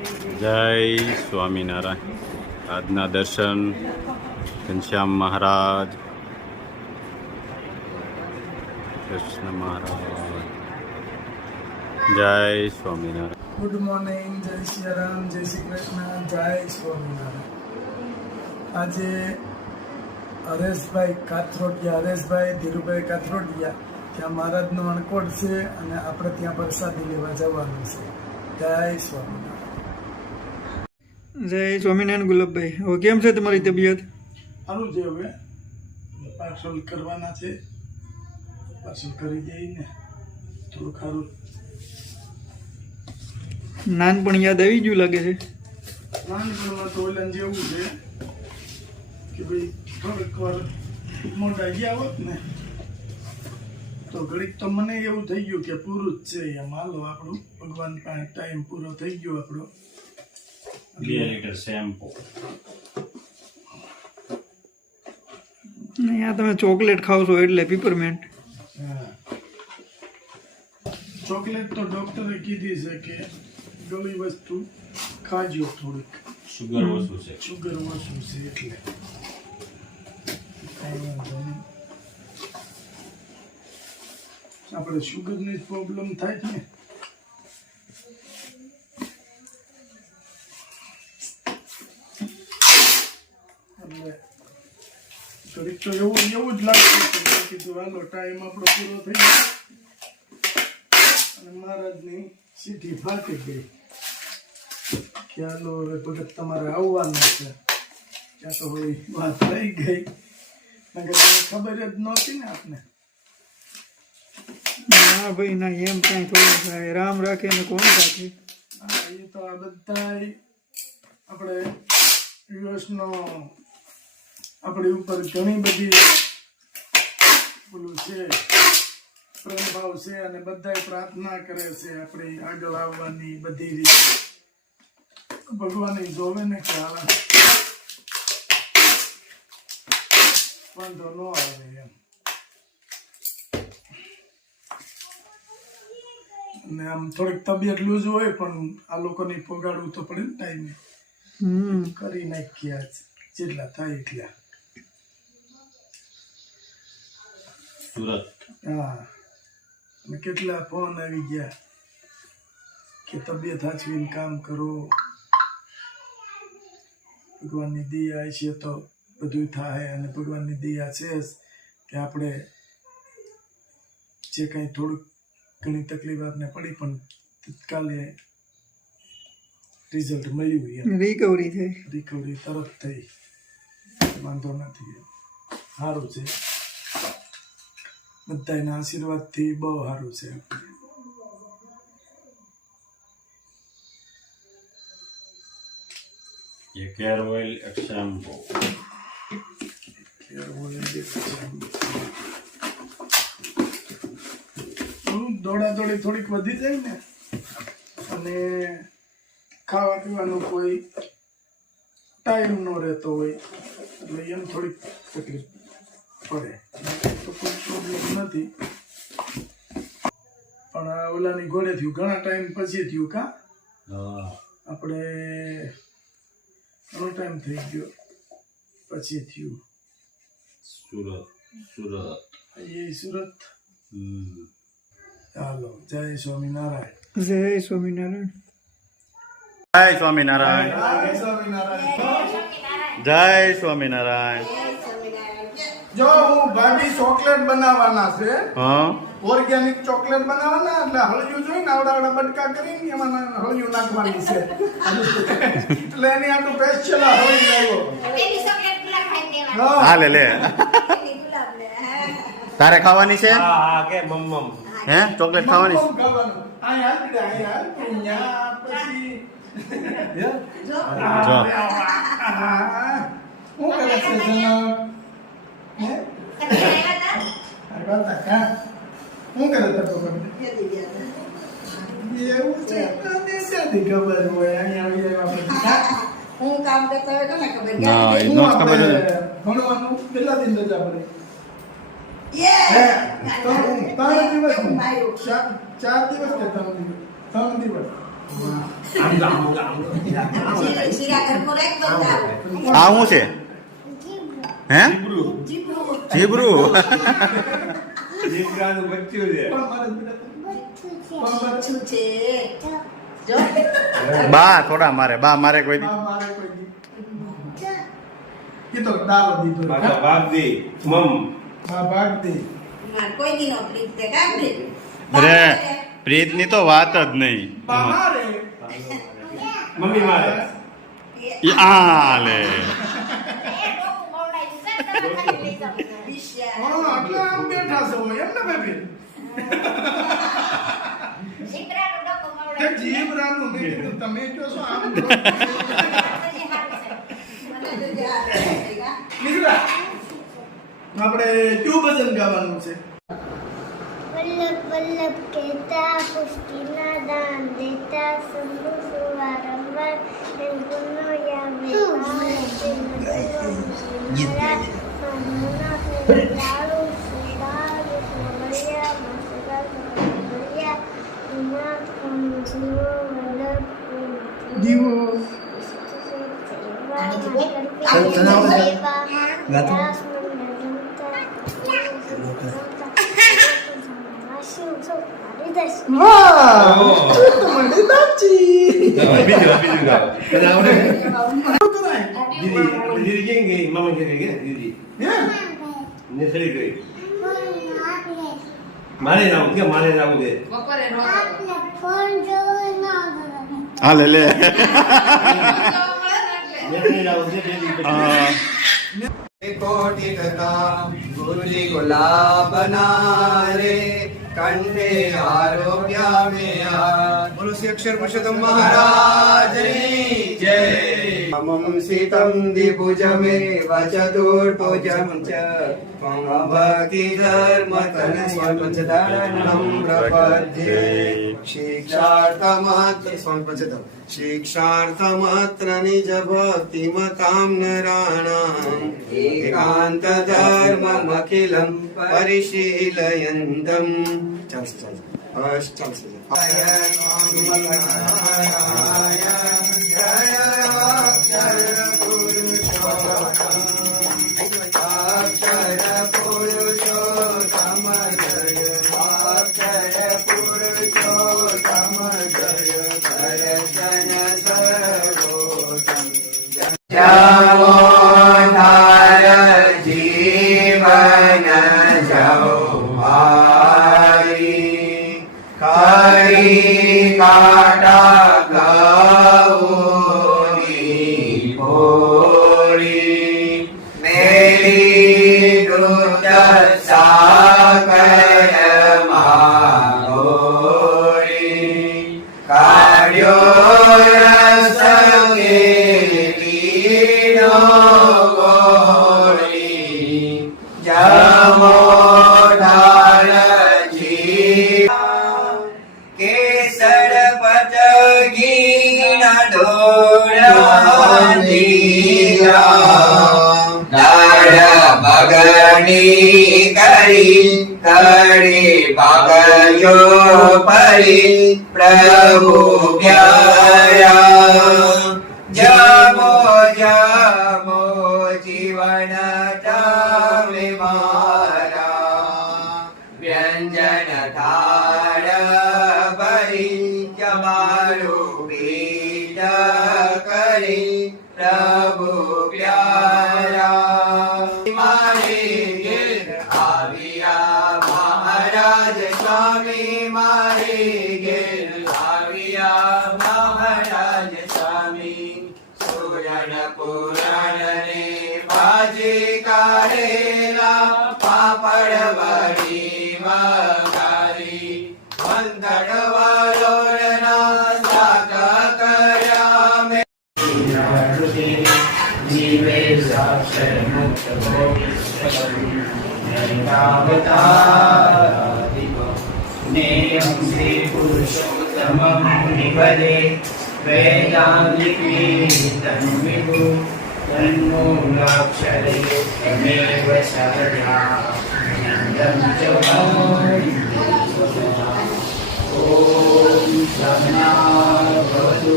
જય સ્વામિનારાયણ. આજના દર્શન ઘનશ્યામ મહારાજ, કૃષ્ણ મહારાજ. જય સ્વામિનારાયણ. ગુડ મોર્નિંગ, જય શ્રી રામ, જય શ્રી કૃષ્ણ, જય સ્વામિનારાયણ. આજે હરેશભાઈ કાથરોડિયા, હરેશભાઈ ધીરુભાઈ કાથરોડિયા, ત્યાં મહારાજનો અણકોટ છે અને આપણે ત્યાં પ્રસાદી લેવા જવાનું છે. જય સ્વામિનારાયણ. જય સ્વામિનારાયણ. ગુલાબભાઈ, હવે કેમ છે તમારી તબિયત? સારું છે. હવે પાર્સલ કરવાના છે, પાર્સલ કરી જઈને થોડું ખારું. નાનપણ યાદ આવી ગયું લાગે છે. નાનપણમાં તો ઓલા જેવું છે કે ભાઈ થોડીક વાર મોટા ગયા હોત ને તો ઘડીક તો મને એવું થઈ ગયું કે પૂરું જ છે એમ. હાલો આપણું ભગવાન પાસે ટાઈમ પૂરો થઈ ગયો આપણો. 2 લીટર શેમ્પુ. અહીંયા તમે ચોકલેટ ખાવ છો એટલે પીપરમેન્ટ. ચોકલેટ તો ડોક્ટરે કીધી છે કે ગળી વસ્તુ ખાજો થોડીક. શુગર ઓછું છે. શુગર ઓછું છે એટલે કાંઈ વાંધો નહીં. આપણે શુગરની પ્રોબ્લેમ થાય છે ને એટલે થોડીક તો એવું જ લાગતું કે મેં કીધું હાલો ટાઈમ આપણો પૂરો થઈ ગયો અને મહારાજની સીધી ફાટી ગઈ કે હાલો હવે ભગત તમારે આવવાનું છે. ત્યાં તો હવે વાત થઈ ગઈ, નકર તમને ખબર જ નહોતી ને આપને. ના ભાઈ ના, એમ કાંઈ થોડું થાય. રામ રાખે ને કોણ રાખે. હા, એ તો આ બધા આપણે યુએસનો આપણી ઉપર ઘણી બધી પેલું છે પ્રેમભાવ છે અને બધા પ્રાર્થના કરે છે આપણી આગળ આવવાની બધી રીતે. ભગવાન જોવે ને કે હાલ વાંધો ન આવે એમ. અને આમ થોડીક તબિયત લૂઝ હોય પણ આ લોકોને પોગાડવું તો પડે ને ટાઈમે. કરી નાખ્યા જેટલા થાય એટલા. સુરત. હા, અને કેટલા ફોન આવી ગયા કે તબિયત સાચવીને કામ કરો, ભગવાનની દયા છે તો બધું થાય. અને ભગવાનની દયા છે જ કે આપણે જે કંઈ થોડુંક ઘણી તકલીફ આપને પડી પણ તત્કાલે રિઝલ્ટ મળ્યું એમ. રિકવરી થઈ. રિકવરી તરત થઈ, વાંધો નથી. સારું છે, બધાના આશીર્વાદથી બહુ સારું છે. એક હેર ઓઇલ, એક શેમ્પુ. દોડાદોડી થોડીક વધી જાય ને અને ખાવા પીવાનું કોઈ ટાઈમ ન રહેતો હોય એટલે એમ થોડીક તકલીફ પડે. તો કોઈ પ્રોબ્લેમ નથી, પણ આ ઓલાની ઘોડે થયું ઘણા ટાઈમ પછી થયું. કા આપણે ઘણો ટાઈમ થઈ ગયો પછી થયું. સુરત. એ સુરત. ચાલો, જય સ્વામિનારાયણ. જય સ્વામિનારાયણ. જય સ્વામિનારાયણ. જય સ્વામિનારાયણ. જય સ્વામિનારાયણ. જો હું ભાભી ચોકલેટ બનાવવાના છે, હા, ઓર્ગેનિક ચોકલેટ બનાવવાના. એટલે હળિયું જોઈ ને આવડા બટકા કરીને એમાં હળિયું નાખવાની છે. એટલે એની આટલું સ્પેશિયલ હળિયું આવ્યો. હા લે તારે ખાવાની છે? હે, ચોકલેટ ખાવાની છે? ખાવાનું. અહીંયા હાલ બેટા, અહીંયા હાલ. અહીંયા પછી જો. હું કરે છે જનક? હે? આવ્યા તા કા? હું કરે તા પપ્પા? એવું છે, તને ક્યાંથી ખબર હોય? અહીંયા આવી આવ્યા પછી કા? હું કામ કરતા હોય કોને ખબર? ના, એ હું નો જ ખબર આપણે છે. ભણવાનું કેટલા દિન રજા પડે? યે! 3 દિવસ. કેવું માર્યું? 4 દિવસ કે 3 દિવસ? 3 દિવસ. શીરા ઘરનું રાખ બધા. આ શું છે હે જીભરું. જીબરું જીભરાનું બચ્ચું છે. શું છે? જો. બા થોડા મારે કોઈ દી. મારે કોઈ દી. એ તો દારો દીધો પાછા બાપજી, મમ. ભાગ દે. માર કોઈ દી નો પ્રીત તે કામ દે. અરે પ્રીતની તો વાત જ નહીં મારે મમ્મી મારે. ઈ આ લે હા એટલે આમ બેઠા છો એમ ને બેબી તે જીવરાનું મેં કીધું તમે કહો છો આમ નીકળા આપણે ક્યુ ભજન ગાવાનું છે વલ્લભ વલ્લભ કહેતા પુષ્ટિના દાન દેતા શંભુ વારંવાર ગુનો યામે દીવો વાહ મને દાચી બીજું ગાઓ. તને આવડે? કરાય દીદી દીદી કેમ ગઈ? મામા ઘરે ગઈ ને દીદી. હે નેસડી ગઈ. મારે જાવું કે મારે જાવું છે. બપોરે નો ફોન જોવાનો હા લે નેસડી જાવું છે દીદી પછી. कोटि कथा गुरुजी गुलाब नारे कंठे आरोग्य में हार बोलो श्री अक्षर पुरुषोत्तम महाराज की जय मम सीतम दिभुज में वचतुर्भुजम च मम भक्ति धर्म तन स्वच्छदानम प्रपद्ये शिक्षार्थमात्र स्वपचतम शिक्षार्थमात्र निज भक्ति मतां नराणाम् एकांत धर्ममखिलं परिशीलयन्तम् जाओ धार जीवन जाओ भाई खरी काटा गाओनी भोरी मेरी दूत साकर मागोरी काढ़्यो रसंगे जमो ढाल जी केसर पचगी डोरा दाड़ बगनी करी करी बगयो परी प्रभु प्यारा जमो जमो जीवन टावे मारा व्यंजन थार भरी जमारू पीठ करी प्रभु प्यारा मारे गिर आविया महाराज स्वामी मारे गिर आविया महाराज स्वामी सुरण पुराण ने बाजी कारेला पापड़ वड़ी मगारी वंदड़ वालोरना साका करया में जीवे साक्षर मुक्त हो नेयं श्री पुरुषोत्तमं निपदे वेदान्तिकी तन्विभु तन्मूलाक्षरे तमेव शरणा नन्दं च ઓમ સહનાવતુ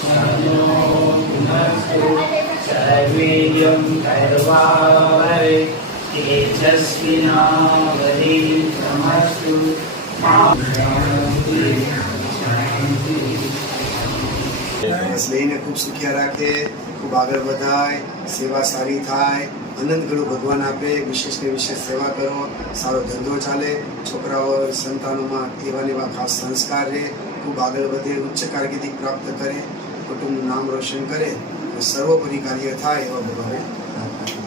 સહનો ભુનક્તુ સર્વેયં કર્વાવહૈ તેજસ્વિનાવધીતમસ્તુ મા શાંતિ શાંતિ. બસ લઈને ખૂબ સુખ્યા રાખે, ખૂબ આગળ વધાય, સેવા સારી થાય, અનંત ઘણું ભગવાન આપે, વિશેષ ને વિશેષ સેવા કરો, સારો ધંધો ચાલે, છોકરાઓ સંતાનોમાં એવા ને એવા ખાસ સંસ્કાર રહે, ખૂબ આગળ વધે, ઉચ્ચ કારકિર્દી પ્રાપ્ત કરે, કુટુંબનું નામ રોશન કરે અને સર્વોપરી કાર્ય થાય એવા ભગવાને પ્રાર્થના કરું.